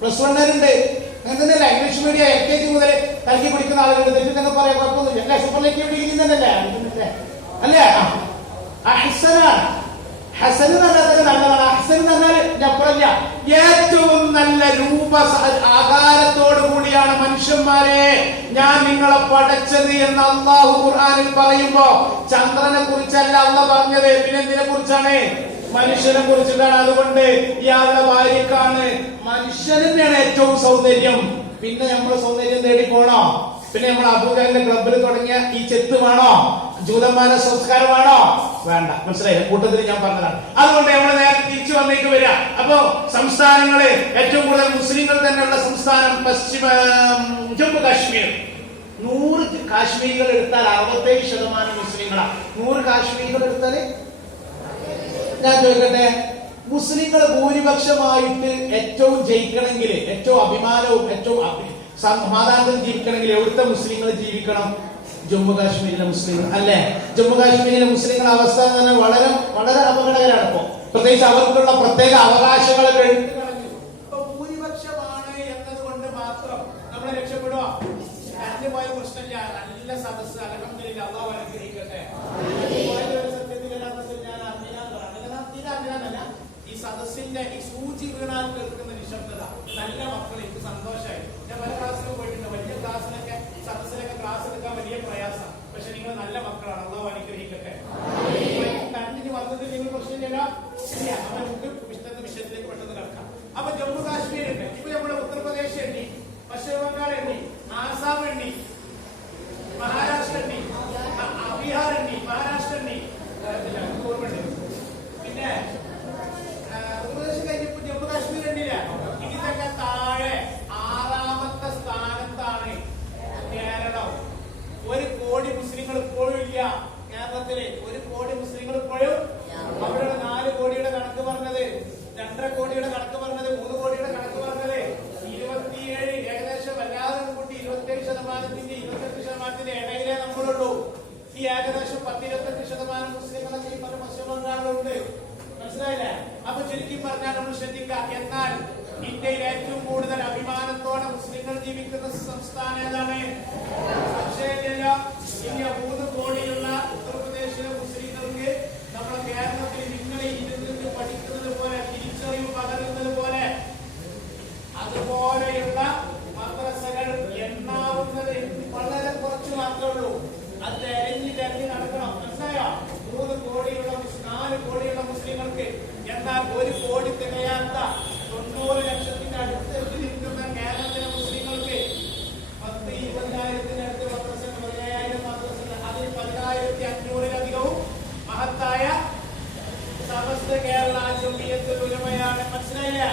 പ്ലസ് വണ്ണുകാരുണ്ട്. അങ്ങനെ തന്നെയല്ലേ? ഇംഗ്ലീഷ് മീഡിയം LKG മുതൽ നൽകി പഠിക്കുന്ന ആളുകളുണ്ട്. തെറ്റിട്ടൊക്കെ പറയാൻ കുഴപ്പമൊന്നുമില്ല. അല്ലേ? സൂപ്പർലേറ്റീവ് ഡിഗ്രി തന്നെയല്ലേ? അല്ലേ? അഹ്സനാണ്. ഹസൻ എന്ന് പറഞ്ഞാൽ നല്ലതാണ്. അഹ്സൻ എന്ന് പറഞ്ഞാൽ അപ്പുറല്ല, ഏറ്റവും നല്ല രൂപ ആകാരത്തോടു കൂടിയാണ് മനുഷ്യന്മാരെ ഞാൻ നിങ്ങളെ പടച്ചത് എന്ന് അല്ലാഹു ഖുർആനിൽ പറയുമ്പോ ചന്ദ്രനെ കുറിച്ചല്ല അല്ലാഹു പറഞ്ഞത്, പിന്നെ എന്തിനെ കുറിച്ചാണ്? മനുഷ്യനെ കുറിച്ചിട്ടാണ്. അതുകൊണ്ട് ഇയാളുടെ ഭാര്യക്കാണ് മനുഷ്യനാണ് ഏറ്റവും സൗന്ദര്യം. പിന്നെ നമ്മൾ സൗന്ദര്യം തേടി പോണോ? പിന്നെ നമ്മൾ അബൂജഹലിന്റെ ക്ലബിൽ തുടങ്ങിയ ഈ ചെത്ത് വേണോ? ജൂതന്മാരുടെ സംസ്കാരമാണോ? വേണ്ട. മനസ്സിലായി? കൂട്ടത്തിൽ ഞാൻ പറഞ്ഞതാണ്. അതുകൊണ്ട് നമ്മൾ നേരെ തിരിച്ചു വന്നേക്ക് വരിക. അപ്പോ സംസ്ഥാനങ്ങള് ഏറ്റവും കൂടുതൽ മുസ്ലിങ്ങൾ തന്നെയുള്ള സംസ്ഥാനം ജമ്മു കാശ്മീർ. 100 കാശ്മീരികൾ എടുത്താൽ 67% മുസ്ലിങ്ങളാണ്. 100 കാശ്മീരികൾ എടുത്താല് ഞാൻ ചോദിക്കട്ടെ, മുസ്ലിങ്ങൾ ഭൂരിപക്ഷമായിട്ട് ഏറ്റവും ജയിക്കണമെങ്കിൽ, ഏറ്റവും അഭിമാനവും ഏറ്റവും സമാധാനത്തിൽ ജീവിക്കണമെങ്കിൽ എവിടുത്തെ മുസ്ലിങ്ങൾ ജീവിക്കണം? ജമ്മു കാശ്മീരിലെ മുസ്ലിങ്ങൾ അല്ലേ? ജമ്മു കാശ്മീരിലെ മുസ്ലിങ്ങളുടെ അവസ്ഥ എന്ന് പറഞ്ഞാൽ വളരെ വളരെ അപകടകരമാണ്. ഇപ്പോ പ്രത്യേകിച്ച് അവർക്കുള്ള പ്രത്യേക അവകാശങ്ങളൊക്കെ ഭൂരിപക്ഷമാണ് എന്നതുകൊണ്ട് മാത്രം നമ്മളെ രക്ഷപ്പെടുക? കറണ്ട് പോയ പ്രശ്നമില്ല. നല്ല സദസ്, അൽഹംദുലില്ലാഹ്, അല്ലാഹു അനുഗ്രഹിക്കട്ടെ. ഈ സദസ്സിന്റെ ഈ സൂചി വീണാൽ കേൾക്കുന്ന നിശബ്ദത, നല്ല മക്കൾ, എനിക്ക് സന്തോഷമായി. ഞാൻ പല ക്ലാസ്സിലും പോയിട്ടുണ്ട്. വലിയ ക്ലാസ്സിലൊക്കെ സദസ്സിലൊക്കെ ക്ലാസ് എടുക്കാൻ വലിയ പ്രയാസം. പക്ഷെ നിങ്ങൾ നല്ല മക്കളാണ്, അല്ലാഹു അനുഗ്രഹിക്കട്ടെ. കണ്ടിന് വന്നതിൽ നിങ്ങൾ പ്രശ്നമില്ല. അപ്പൊ നമുക്ക് വിഷയത്തിലേക്ക് പെട്ടെന്ന് കിടക്കാം. അപ്പൊ ജമ്മു കാശ്മീർ ഉണ്ട്. ഇപ്പൊ നമ്മുടെ ഉത്തർപ്രദേശ് എണ്ണി, പശ്ചിമ ബംഗാൾ എണ്ണി, ആസാം എണ്ണി, മഹാരാഷ്ട്ര എണ്ണി, ബീഹാർ എണ്ണി, മഹാരാഷ്ട്ര എണ്ണി, ഓർമ്മയുണ്ട്. പിന്നെ ഉത്തർപ്രദേശ് കഴിഞ്ഞപ്പോ ജമ്മു കാശ്മീർ എണ്ണില്ല. ഇതിനൊക്കെ താഴെ 6ാമത്തെ സ്ഥാനത്താണ് കേരളം. 1 കോടി മുസ്ലിങ്ങൾ ഇപ്പോഴും ഇല്ല കേരളത്തില്. 1 കോടി മുസ്ലിങ്ങൾ ഇപ്പോഴും. അവിടെയുള്ള 4 കോടിയുടെ കണക്ക് പറഞ്ഞത്, 2.5 കോടിയുടെ കണക്ക് പറഞ്ഞത്, 3 കോടിയുടെ കണക്ക് പറഞ്ഞത് 27, ഏകദേശം വല്ലാതെ കൂട്ടി 27%, 28% ഇടയിലേ നമ്മളുള്ളൂ. ഈ ഏകദേശം 10-28% മുസ്ലിങ്ങളൊക്കെ ഈ പശ്ചിമ ബംഗാളിലുണ്ട്. മനസ്സിലായില്ലേ? അപ്പൊ ചുരുക്കി പറഞ്ഞാൽ നമ്മൾ ശ്രദ്ധിക്കാം. എന്നാൽ ഇന്ത്യയിൽ ഏറ്റവും കൂടുതൽ അഭിമാനത്തോടെ മുസ്ലിങ്ങൾ ജീവിക്കുന്ന സംസ്ഥാനം ഏതാണ്? സംശയമില്ല. ഇന്ത്യ 3 കോടിയുള്ള ഉത്തർപ്രദേശിലെ മുസ്ലിങ്ങൾക്ക് നമ്മുടെ കേരളത്തിൽ നിങ്ങളെ ഇരുന്നിട്ട് പഠിക്കുന്നത് പോലെ, തിരിച്ചറിവ് പകരുന്നത് പോലെ, അതുപോലെയുള്ള മദ്രസകൾ എണ്ണാവുന്നത് വളരെ കുറച്ച് മാത്രമേ ഉള്ളൂ. അത് തെരഞ്ഞു നടക്കണം. മനസ്സിലായോ? 3 കോടിയുള്ള 4 കോടിയുള്ള മുസ്ലിങ്ങൾക്ക്. എന്നാൽ 1 കോടി തികയാത്ത 90 ലക്ഷത്തിന്റെ അടുത്ത് നിൽക്കുന്ന കേരളത്തിലെ മുസ്ലിങ്ങൾക്ക് 10-20,000 മദ്രസകൾ, 15,000 മദ്രസകൾ, അതിൽ 10,500-ലധികവും മഹത്തായ സമസ്ത കേരള ജംഇയ്യത്തുൽ ഉലമയാണ്. മനസ്സിലായില്ലേ?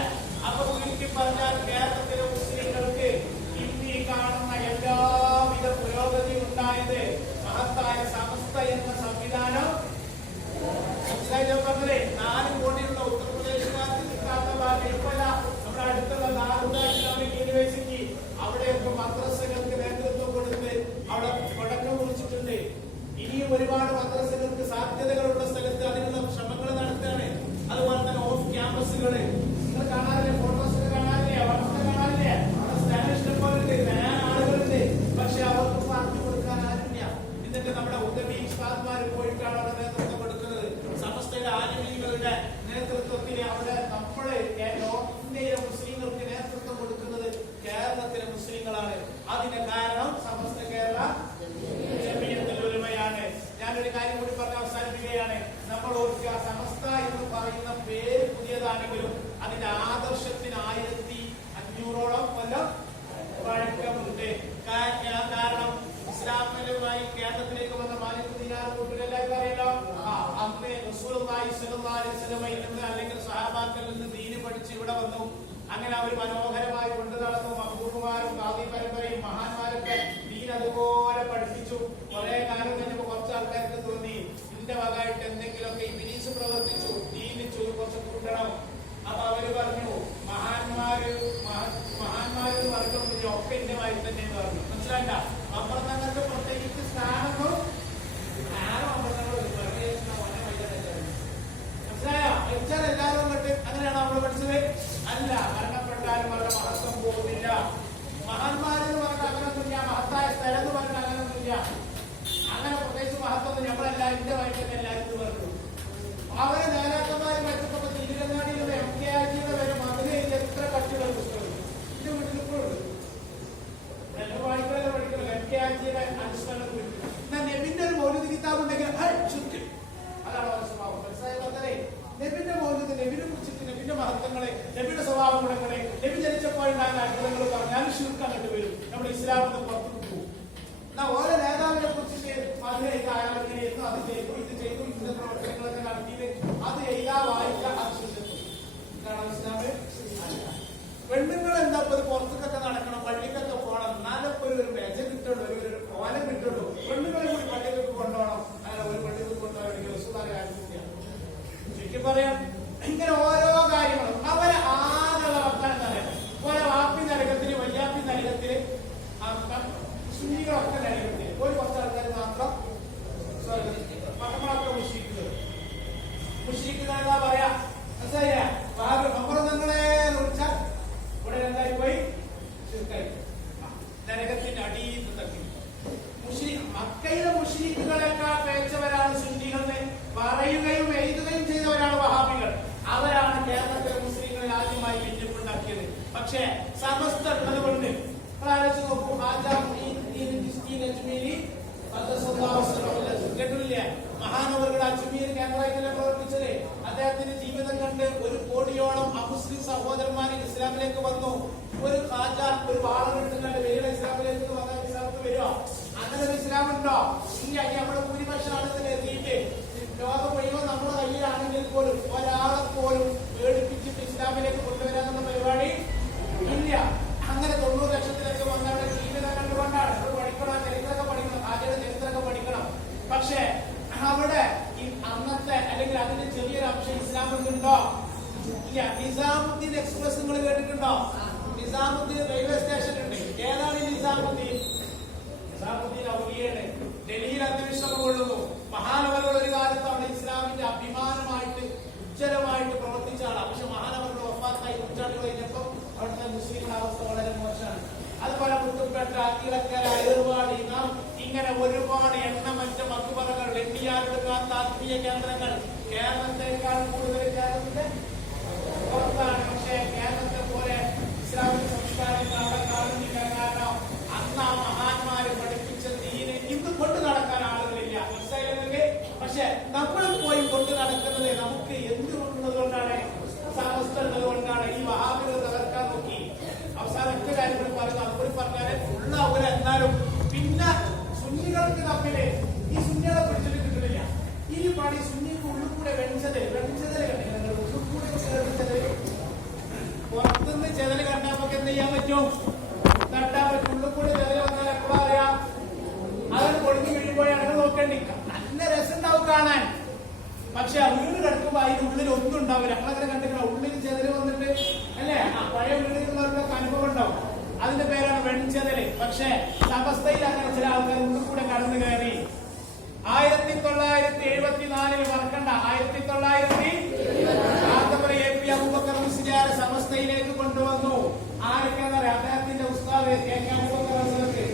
അപ്പൊ ചുരുക്കി പറഞ്ഞാൽ കേരളത്തിലെ മുസ്ലിങ്ങൾക്ക് ഇന്ന് കാണുന്ന കാര്യം കൂടി പറഞ്ഞ് അവസാനിപ്പിക്കുകയാണ്. നമ്മൾ ഓർക്കുക, സമസ്ത എന്ന് പറയുന്ന പേര് പുതിയതാണെങ്കിലും അതിന്റെ ആദർശത്തിന് 1500ഓളം കൊല്ലം പഴക്കമുണ്ട്. കാരണം ഇസ്ലാമിലുമായി കേരളത്തിലേക്ക് വന്ന മാലിക് ദീനാർ കൂട്ടുകാരെല്ലാവർക്കും അറിയാലോ. അന്ന് റസൂലുള്ളാഹി സ്വല്ലല്ലാഹു അലൈഹി വസല്ലമയിൽ നിന്ന് അല്ലെങ്കിൽ സഹാബാക്കളിൽ നിന്ന് ദീന് പഠിച്ച് ഇവിടെ വന്നു. അങ്ങനെ അവർ മനോഹരമായി കൊണ്ടു നടന്നു. മഖ്ബൂറുമാരും ഖാദി പരമ്പരയും മഹാന്മാരൊക്കെ ദീൻ അതുപോലെ പഠിപ്പിച്ചു. കുറെ കാലം കഴിഞ്ഞപ്പോൾ കുറച്ച് ആൾക്കാർക്ക് തോന്നി ഇതിന്റെ വകയായിട്ട് എന്തെങ്കിലുമൊക്കെ ഇബ്ലീസ് പ്രവർത്തിച്ചു, ദീന് കുറച്ച് കൂട്ടണം. അപ്പൊ അവര് പറഞ്ഞു മഹാന്മാരെന്ന് പറഞ്ഞിട്ടുണ്ടെങ്കിൽ ഒക്കെ എന്റെ വായി തന്നെ എന്ന് പറഞ്ഞു. മനസ്സിലായില്ല? അമൃതങ്ങൾക്ക് പ്രത്യേകിച്ച് സ്ഥാനമോ ആരോ അമൃതങ്ങൾ മനസ്സിലായോ? വെച്ചാൽ എല്ലാവരും കണ്ട് അങ്ങനെയാണ് നമ്മൾ പഠിച്ചത്. അല്ല, മരണപ്പെട്ടാലും അവരുടെ മഹത്വം പോകുന്നില്ല. മഹാന്മാരെന്ന് പറഞ്ഞാൽ അങ്ങനൊന്നുമില്ല, മഹത്തായ സ്ഥലം എന്ന് പറഞ്ഞാൽ അങ്ങനൊന്നുമില്ല. അങ്ങനെ പ്രത്യേകിച്ച് മഹത്വം നമ്മളെല്ലാവരും എന്റെ വായി തന്നെ എല്ലാവരും പറഞ്ഞു. അവരെ നേതാക്കന്മാരും മറ്റൊക്കെ തിരുവങ്ങാടിയിലും MKRG വരെ മതിലെ എത്ര കട്ടിയുള്ള പുസ്തകം എന്റെ വീട്ടിൽ ഇപ്പോഴുണ്ട്. വായിക്കാതെ പഠിക്കണം. MKRGയുടെ അനുസ്മരണം എന്നാൽ നെബിന്റെ ഒരു മൗലിക കിതാബ് ഉണ്ടെങ്കിൽ അതാണ് അവരുടെ സ്വഭാവം. മനസ്സിലായേ? നെബിന്റെ മൗലിക, നെബിനെ കുറിച്ചിട്ട്, നെബിന്റെ മഹത്വങ്ങളെ, നെബിന്റെ സ്വഭാവ ഗുണങ്ങളെ, നെബി ജനിച്ചപ്പോഴുണ്ടായ അത്ഭുതങ്ങൾ പറഞ്ഞാൽ ഷിർക്ക് അങ്ങോട്ട് വരും. നമ്മുടെ ഇസ്ലാമിന് പുറത്തു പോകും. എന്നാ ഓരോ നേതാവിനെ കുറിച്ചിട്ട് മധുരയിട്ടായാലും അത് ചെയ്തു, ഇത് ചെയ്തു, ഇതിന്റെ പ്രവർത്തനങ്ങളൊക്കെ നടത്തിയിട്ട് അത് എഴുതാ വായിക്കാൻ ആവശ്യപ്പെട്ടു. ഇതാണ് ഇസ്ലാമ്. പെണ്ണുങ്ങൾ എന്താ ഒരു പുറത്തേക്കൊക്കെ നടക്കണം, പള്ളിക്കൊക്കെ പോകണം, എന്നാലൊക്കെ ഒരു മെജ കിട്ടുള്ളൂ, ഒരു കോലം കിട്ടുള്ളൂ. പെണ്ണുങ്ങളെ കൂടി പള്ളിക്കൊക്കെ കൊണ്ടുപോകണം. അങ്ങനെ ഒരു പള്ളിക്ക് കൊണ്ടുപോകണമെങ്കിൽ ശരിക്കും പറയാം. ഇങ്ങനെ ഓരോ കാര്യങ്ങളും അവരെ ആകെയുള്ള വർത്താനം പറയാം. ഓരോ വാപ്പി നരകത്തിന്, വല്യാപ്പി നരകത്തിന്, സുന്നികളൊക്കെ നരകത്തിന്, ഒരു കുറച്ച് ആൾക്കാർ മാത്രം പട്ടങ്ങളൊക്കെ മുഷിക്കുന്നത് എന്താ പറയാ? അമൃതങ്ങളെ വിളിച്ചാൽ ഇവിടെ എന്തായി പോയി? നരകത്തിന്റെ അടിയിൽ തട്ടി. മക്കയിലെ മുശ്രിക്കുകളെക്കാൾ പേച്ചവരാണ് സുന്നികളെന്ന് പറയുകയും എഴുതുകയും ചെയ്തവരാണ് വഹാബികൾ. അവരാണ് കേരളത്തിലെ മുസ്ലിങ്ങളെ ആദ്യമായി ഭിന്നിപ്പുണ്ടാക്കിയത്. പക്ഷേ സമസ്ത ഉള്ളതുകൊണ്ട് ആലോചിച്ച് നോക്കൂ. കേട്ടില്ല? മഹാനവറുകൾ അജ്മീർ കേന്ദ്രത്തിലെ പ്രവർത്തിച്ചത്. അദ്ദേഹത്തിന്റെ ജീവിതം കണ്ട് 1 കോടിയോളം അമുസ്ലിം സഹോദരന്മാർ ഇസ്ലാമിലേക്ക് വന്നു. ഒരു ഖാജ ഒരു വാളെടുത്തുകൊണ്ട് വേറെ ഇസ്ലാമിലേക്ക് വന്ന ഇസ്ലാമിലേക്ക് വരുമോ? അങ്ങനെ ഒരു ഇസ്ലാം ഉണ്ടോ? ഇല്ല. നമ്മുടെ ഭൂരിപക്ഷം ആളുകൾ എത്തിയിട്ട് ലോകം മുഴുവൻ നമ്മുടെ കയ്യിലാണെങ്കിൽ പോലും ഒരാളെ പോലും പേടിപ്പിച്ചിട്ട് ഇസ്ലാമിലേക്ക് കൊണ്ടുവരാനുള്ള പരിപാടി ഇല്ല. അങ്ങനെ 90 ലക്ഷത്തിലേക്ക് വന്നവരുടെ ജീവിതം കണ്ടുകൊണ്ടാണ്. അത് പഠിക്കണം, ചരിത്രമൊക്കെ പഠിക്കണം, ആദ്യത്തെ ചരിത്രമൊക്കെ പഠിക്കണം. പക്ഷെ അവിടെ അന്നത്തെ അല്ലെങ്കിൽ അതിന്റെ ചെറിയൊരു അംശം ഇസ്ലാമിലുണ്ടോ? ഇല്ല. നിസാമുദ്ദീൻ എക്സ്പ്രസ് നിങ്ങൾ കേട്ടിട്ടുണ്ടോ? നിസാമുദ്ദീൻ റെയിൽവേ സ്റ്റേഷൻ ഉണ്ട്. ഏതാണ് നിസാമുദ്ദീൻ? നിസാമുദ്ദീൻ ഔലിയാണ്. ഡൽഹിയിൽ അന്വേഷണം കൊള്ളുന്നു. മഹാനവറുകൾ ഒരു കാലത്ത് അവിടെ ഇസ്ലാമിന്റെ അഭിമാനമായിട്ട് ഉജ്ജ്വലമായിട്ട് പ്രവർത്തിച്ച ആളാണ്. പക്ഷെ മഹാനവറുടെ വഫാത്തായി നൂറ്റാണ്ടുകൾ കഴിഞ്ഞപ്പോൾ അവിടുത്തെ മുസ്ലിങ്ങളുടെ അവസ്ഥ വളരെ മോശമാണ്. അതുപോലെ മുത്തുപേട്ട, അക്കിളക്കര, ഏർവാടി, നാം ഇങ്ങനെ ഒരുപാട് എണ്ണമറ്റ മക്കുപറകൾ, എണ്ണിയാലെടുക്കാത്ത ആത്മീയ കേന്ദ്രങ്ങൾ കേരളത്തെക്കാൾ കൂടുതൽ കേരളത്തിന്റെ പുറത്താണ്. പക്ഷേ കേരളത്തെ പോലെ ഇസ്ലാമിക സംസ്കാരങ്ങൾ അവിടെ കാണുന്നില്ല. കാരണം അന്ന് ആ മഹാന്മാര് പഠിപ്പിച്ച ദീന് ഇന്ന് കൊണ്ടു നടക്കാൻ ആളുകളില്ല. മനസ്സിലായില്ലെങ്കിൽ? പക്ഷെ നമ്മൾ പോയി കൊണ്ടു നടക്കുന്നത് നമുക്ക് എന്തുകൊണ്ടുള്ളത് കൊണ്ടാണ്? സമസ്ത ഉള്ളത് കൊണ്ടാണ്. ഈ വഹാബികൾ തകർക്കാൻ നോക്കി. അവസാനം ഒറ്റ കാര്യങ്ങൾ പറയുന്നത് അതുപോലെ പറഞ്ഞാല് ഉള്ള അവരെ എന്നാലും പിന്നെ സുന്നികൾക്ക് തമ്മില് ഈ സുന്നികളെ പിടിച്ചിട്ട് കിട്ടുന്നില്ല. ഈ പണി സുന്നിക്ക് ഉള്ളിൽ കൂടെ വെളിച്ചത് കണ്ടില്ല. ഉള്ളിൽ കൂടെ പുറത്തുനിന്ന് ചെതല് കണ്ടാൽ നമുക്ക് എന്ത് ചെയ്യാൻ പറ്റും? നട്ടാൻ പറ്റും. ഉള്ളിൽ കൂടെ ചെതല് വന്നാൽ എപ്പോഴും അറിയാം. അത് പൊളിഞ്ഞു വീഴുമ്പോഴാണ് നോക്കേണ്ടി. നല്ല രസം ഉണ്ടാവും കാണാൻ. പക്ഷെ ആ വീട് കിടക്കുമ്പോ അതിന്റെ ഉള്ളിൽ ഒന്നും ഉണ്ടാവില്ല. നമ്മളങ്ങനെ കണ്ടിട്ടുണ്ടോ? ഉള്ളിൽ ചെതല് വന്നിട്ട് അല്ലേ? ആ പഴയ വീടുകളിലുള്ളവർക്ക് അനുഭവം ഉണ്ടാവും. അതിന്റെ പേരാണ് വെൺചെതല്. പക്ഷെ സമസ്തയിൽ അങ്ങനെ ചില ആൾക്കാർ ഉള്ളിൽ കൂടെ കടന്നു കയറി 1974 മറക്കണ്ട. 1974 AP അബൂബക്കർ മുസ്ലിയാരെ സമസ്തയിലേക്ക് കൊണ്ടുവന്നു. ആരൊക്കെയാണെന്ന് അറിയാം? അദ്ദേഹത്തിന്റെ ഉസ്താദ് KK അബൂബക്കർ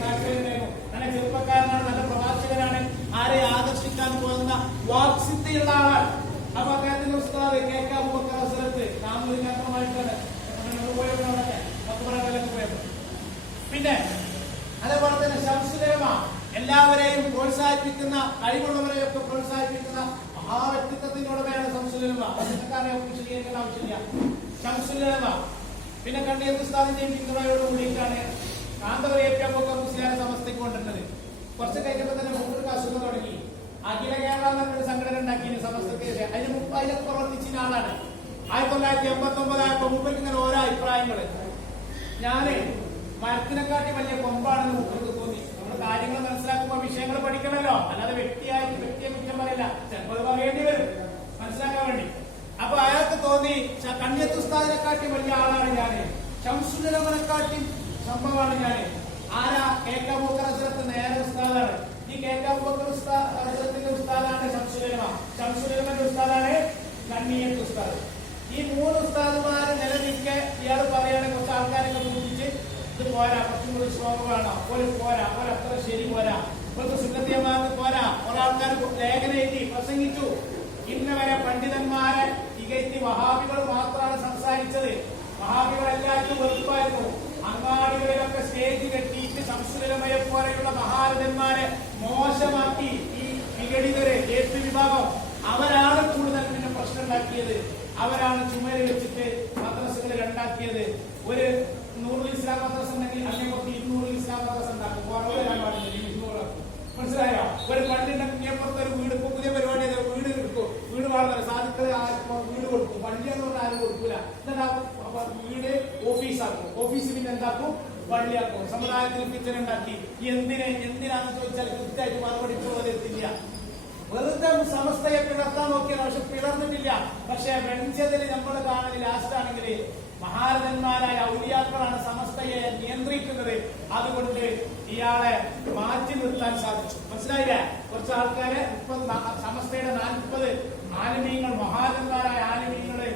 താല്പര്യമായിരുന്നു. അങ്ങനെ ചെറുപ്പക്കാരനാണ്, നല്ല പ്രവാചകനാണ്. ആരെ ആകർഷിക്കാൻ പോകുന്ന വാക്സിദ്ധിയുള്ള ആളാണ്. അപ്പൊ അദ്ദേഹത്തിന്റെ ഉസ്താദ് KK അബൂബക്കർ നാമൂരി മാത്രമായിട്ടാണ് പോയപ്പോഴൊക്കെ പോയപ്പോ. പിന്നെ അതേപോലെ തന്നെ ശംസുലേമ എല്ലാവരെയും പ്രോത്സാഹിപ്പിക്കുന്ന, കഴിവുള്ളവരെയൊക്കെ പ്രോത്സാഹിപ്പിക്കുന്ന മഹാവ്യക്തിത്വത്തിന്റെ ഉടമയാണ് ശംസുൽ ഉലമ. വിശദീകരിക്കേണ്ട ആവശ്യമില്ല. ശംസുൽ ഉലമ പിന്നെ കണ്ണിയത്ത് ഉസ്താദിന്റെയും പിന്തുണയോട് കൂടിയിട്ടാണ് കാന്തപുരം എ പി അബൂബക്കർ മുസ്ലിയാർ സമസ്തയ്ക്ക് കൊണ്ടിരുന്നത്. കുറച്ച് കഴിഞ്ഞപ്പോൾ തന്നെ മൂപ്പർക്ക് അസുഖം തുടങ്ങി. അഖില കേരള എന്നൊരു സംഘടന ഉണ്ടാക്കിയ സമസ്തയ്ക്ക്. അതിന് മുമ്പ് അതിലൊക്കെ പ്രവർത്തിച്ചിരുന്ന ആളാണ്. 1989 ആയപ്പോ മൂപ്പർക്ക് ഇങ്ങനെ ഓരോ അഭിപ്രായങ്ങള്. ഞാന് മരത്തിനെക്കാട്ടി വലിയ കൊമ്പാണെന്ന് മൂപ്പർക്ക് തോന്നി. നമ്മള് കാര്യങ്ങൾ മനസ്സിലാക്കുമ്പോ വിഷയങ്ങൾ പഠിക്കണമല്ലോ, അല്ലാതെ വ്യക്തിയെ കുറ്റം പറയില്ല, ചിലപ്പോൾ പറയേണ്ടി വരും മനസ്സിലാക്കാൻ വേണ്ടി. അപ്പൊ അയാൾക്ക് തോന്നി കണ്ണിയത്ത് ഉസ്താദിനെക്കാട്ടി വലിയ ആളാണ് ഞാന്, ശംസുൽ ഉലമയെക്കാട്ടി സംഭവമാണ് ഞാന്. ആരാ? കെ.കെ. അബൂബക്കർ ഹസ്രത്ത് നേരെ ഉസ്താദാണ്. ഈ കെ.കെ. അബൂബക്കർ ഹസ്രത്തിന്റെ ഉസ്താദാണ് ശംസുൽ ഉലമ. ശംസുൽ ഉലമയുടെ ഉസ്താദാണ് കണ്ണിയത്ത് ഉസ്താദ്. ഈ 3 ഉസ്താദുമാരെ നിലനിൽക്കെ ഇയാൾ പറയുകയാണെങ്കിൽ കുറച്ച് ആൾക്കാരൊക്കെ കൂട്ടിച്ച് ഇത് പോരാ, കുറച്ചും കൂടി സ്ട്രോങ്ങാണ്, ഒരു പോരാ, ഒരത്ര ശരി പോരാ, ഇപ്പോഴത്തെ സുന്നത്തിയമാർക്ക് പോരാ. ഒരാൾക്കാർ ലേഖനം എഴുതി പ്രസംഗിച്ചു. ഇന്ന് വരെ പണ്ഡിതന്മാരെ തികഴ്ത്തി വഹാബികൾ മാത്രമാണ് സംസാരിച്ചത്. വഹാബികൾ എല്ലാവർക്കും വെറുപ്പായിരുന്നു. അങ്ങാടികളിലൊക്കെ സ്റ്റേജ് കെട്ടിയിട്ട് ശംസുൽ ഉലമയെ പോലെയുള്ള മഹാരഥന്മാരെ മോശമാക്കി ഈ വിഘടിതര് ഏത് വിഭാഗം അവരാണ് കൂടുതൽ പിന്നെ പ്രശ്നം ഉണ്ടാക്കിയത്. അവരാണ് ചുമര് വെച്ചിട്ട് മദ്രസകൾ രണ്ടാക്കിയത്. ഒരു 100 ഇസ്ലാം മദ്രസ ഉണ്ടെങ്കിൽ അതിനെ കുറച്ച് 200 ഇസ്ലാം മദ്രസ ഉണ്ടാക്കും. കുറവ് വരാൻ പാടില്ല, 200. മനസ്സിലായോ? ഒരു പള്ളിന്റെ പുറത്ത് ഒരു വീട്, ഇപ്പൊ പുതിയ പരിപാടി വീട് എടുക്കും, വീട് വാഴുന്നത് സാധുക്കളെ വീട് കൊടുക്കും. പള്ളി എന്ന് പറഞ്ഞാൽ ആരും കൊടുക്കൂല. എന്നിട്ട് വീട് ഓഫീസാക്കും, ഓഫീസ് പിന്നെ എന്താക്കും? പള്ളിയാക്കും. സമുദായത്തിൽ പിച്ചർ ഉണ്ടാക്കി. എന്തിനാന്ന് ചോദിച്ചാൽ കൃത്യമായിട്ട് മറുപടി ചോദിച്ചില്ല. വെറുതെ സമസ്തയെ പിളർത്താൻ നോക്കിയാണ്, പക്ഷെ പിളർന്നിട്ടില്ല. പക്ഷെ വെളിച്ചതിൽ നമ്മൾ കാണുന്നത് ലാസ്റ്റ് ആണെങ്കിൽ മഹാരഥന്മാരായ ഔലിയാക്കളാണ് സമസ്തയെ നിയന്ത്രിക്കുന്നത്. അതുകൊണ്ട് ഇയാളെ മാറ്റി നിർത്താൻ സാധിച്ചു. മനസ്സിലായില്ലേ? കുറച്ച് ആൾക്കാരെ ഇപ്പൊ സമസ്തയുടെ 40 ആലിമീങ്ങൾ, മഹാരഥന്മാരായ ആലിമീങ്ങള്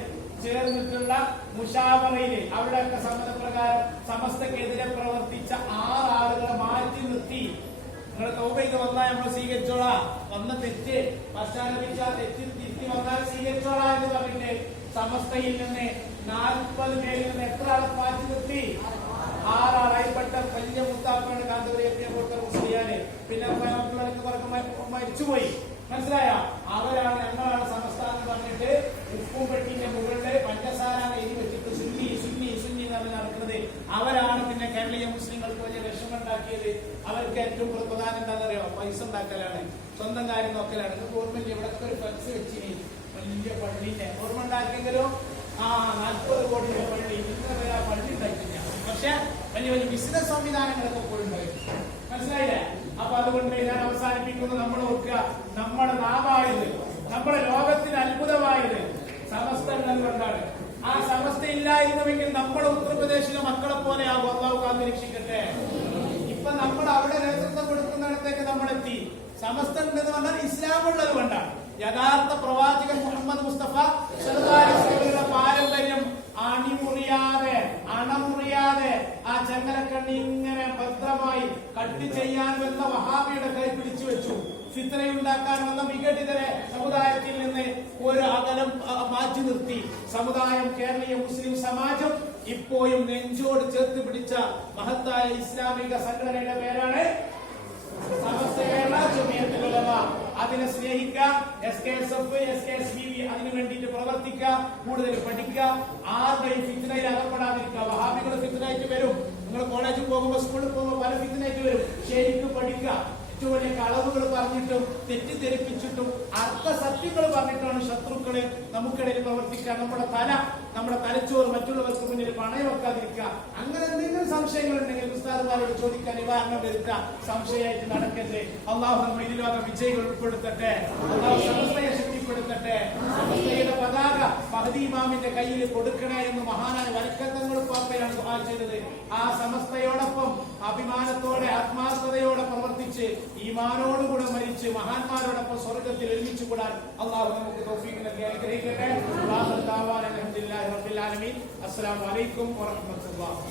ചേർന്നിട്ടുള്ള മുഷാവറയില് അവിടെയൊക്കെ സമ്മതപ്രകാരം സമസ്തക്കെതിരെ പ്രവർത്തിച്ച 6 ആളുകളെ മാറ്റി നിർത്തി. നിങ്ങൾ തൗബ ചെയ്ത് വന്നാൽ നമ്മൾ സ്വീകരിച്ചോളാം, വന്ന തെറ്റ് പശ്ചാത്തപിച്ച തെറ്റ് തിരുത്തി വന്നാൽ സ്വീകരിച്ചോളാം എന്ന് പറഞ്ഞിട്ട് സമസ്തയിൽ നിന്ന് 40 പേരിൽ നിന്ന് എത്ര ആളെ മാറ്റി നിർത്തി? 6 ആളായിപ്പെട്ട വലിയ മുത്താപ്പാണ് കാന്തപുരം മുസ്ലിയാര്. പിന്നെ മരിച്ചുപോയി. മനസ്സിലായോ? അവരാണ്, ഞങ്ങളാണ് സമസ്ത എന്ന് പറഞ്ഞിട്ട് ഉപ്പും പെട്ടിന്റെ മുകളില് പഞ്ചസാര എഴുതി വെച്ചിട്ട് സുന്നി സുന്നി സുന്നി എന്ന് നടക്കുന്നത്. അവരാണ് പിന്നെ കേരളീയ മുസ്ലിങ്ങൾക്ക് വലിയ വിഷമം ഉണ്ടാക്കിയത്. അവർക്ക് ഏറ്റവും പ്രധാനം എന്താണെന്നറിയോ? പൈസ ഉണ്ടാക്കലാണ്, സ്വന്തം കാര്യം നോക്കലാണ്. ഗവൺമെന്റ് ഇവിടൊക്കെ ഒരു ഫ്ലക്സ് വെച്ചിനി വലിയ പള്ളിന്റെ ഓർമ്മ ഉണ്ടാക്കിയെങ്കിലോ 40 കോടിയുടെ പള്ളി, ഇന്നലെ ആ പള്ളി ഉണ്ടായിട്ടില്ല. പക്ഷെ വലിയ വലിയ ബിസിനസ് സംവിധാനങ്ങളൊക്കെ പോയിട്ടുണ്ടായിരുന്നു. മനസ്സിലായില്ലേ? അപ്പൊ അതുകൊണ്ട് ഞാൻ അവസാനിപ്പിക്കുന്നത്, നമ്മൾ ഓർക്കുക, നമ്മുടെ നാവായത്, നമ്മുടെ ലോകത്തിന് അത്ഭുതമായത് സമസ്ത ഉള്ളത് കൊണ്ടാണ്. ആ സമസ്ത ഇല്ലായിരുന്നുവെങ്കിൽ നമ്മുടെ ഉത്തർപ്രദേശിലെ മക്കളെ പോലെ ആ അല്ലാഹു കാത്ത് രക്ഷിക്കട്ടെ. ഇപ്പൊ നമ്മൾ അവിടെ നേതൃത്വം കൊടുക്കുന്നിടത്തേക്ക് നമ്മളെത്തി. സമസ്ത ഉണ്ടെന്ന് പറഞ്ഞാൽ ഇസ്ലാം ഉള്ളത് കൊണ്ടാണ്. യഥാർത്ഥ പ്രവാചകൻ മുഹമ്മദ് മുസ്തഫ സല്ലല്ലാഹു അലൈഹി വസല്ലമയുടെ പാരമ്പര്യം അണമുറിയാതെ ആ ചങ്ങലക്കണ്ണി ഇങ്ങനെ ഭദ്രമായി കട്ട് ചെയ്യാൻ വന്ന വഹാബിയുടെ കൈ പിടിച്ചു വെച്ചു. ഫിത്നയുണ്ടാക്കാൻ വന്ന വിഘടിതരെ സമുദായത്തിൽ നിന്ന് ഒരു അകലം മാറ്റി നിർത്തി. സമുദായം, കേരളീയ മുസ്ലിം സമാജം ഇപ്പോഴും നെഞ്ചോട് ചേർത്ത് പിടിച്ച മഹത്തായ ഇസ്ലാമിക സംഘടനയുടെ പേരാണ് സമസ്ത കേരള ജമിയത്തുൽ ഉലമ. അതിനെ സ്നേഹിക്കുക, SKSF, SKSBV അതിനു വേണ്ടിയിട്ട് പ്രവർത്തിക്കുക, കൂടുതൽ പഠിക്കുക, ആരുടെയും ഫിത്നയിൽ അകപ്പെടാതിരിക്കുക. വഹാബികൾ ഫിത്നായിട്ട് വരും. നിങ്ങൾ കോളേജിൽ പോകുമ്പോൾ, സ്കൂളിൽ പോകുമ്പോൾ പല ഫിത്നായിട്ട് വരും. ശരിക്കും പഠിക്കുക. ഏറ്റവും വലിയ കളവുകൾ പറഞ്ഞിട്ടും തെറ്റിദ്ധരിപ്പിച്ചിട്ടും അർത്ഥസത്യങ്ങൾ പറഞ്ഞിട്ടാണ് ശത്രുക്കളെ നമുക്കിടയിൽ പ്രവർത്തിക്കുക. നമ്മുടെ തലച്ചോറ് മറ്റുള്ളവർക്ക് മുന്നിൽ പണയം വെക്കാതിരിക്കുക. അങ്ങനെ എന്തെങ്കിലും സംശയങ്ങൾ ഉണ്ടെങ്കിൽ ഉസ്താദുമാരോട് ചോദിക്കാൻ നിവാരണം വരുത്തുക. സംശയമായിട്ട് നടക്കരുത്. അള്ളാഹു നമ്മൾ ഇതിലോക വിജയികൾ ഉൾപ്പെടുത്തട്ടെ. അള്ളാഹു സമസ്തയെ ശക്തിപ്പെടുത്തട്ടെ. സമസ്തയുടെ പതാക മഹദി ഇമാമിന്റെ കയ്യിൽ കൊടുക്കണേ എന്ന് മഹാനായ വരക്കത്തങ്ങൾ പാപ്പയാണ് ദുആ ചെയ്തത്. ആ സമസ്തയോടൊപ്പം അഭിമാനത്തോടെ ആത്മാർത്ഥതയോടെ പ്രവർത്തിച്ച് ഈമാനോടുകൂടെ മരിച്ച് മഹാന്മാരോടൊപ്പം സ്വർഗത്തിൽ ഒരുമിച്ച് കൂടാൻ അള്ളാഹു നമുക്ക് തൗഫീഖ് നൽകി അനുഗ്രഹിക്കട്ടെ. അൽഹംദുലില്ലാഹി റബ്ബിൽ ആലമീൻ. അസ്സലാമു അലൈക്കും വറഹ്മത്തുള്ളാഹി.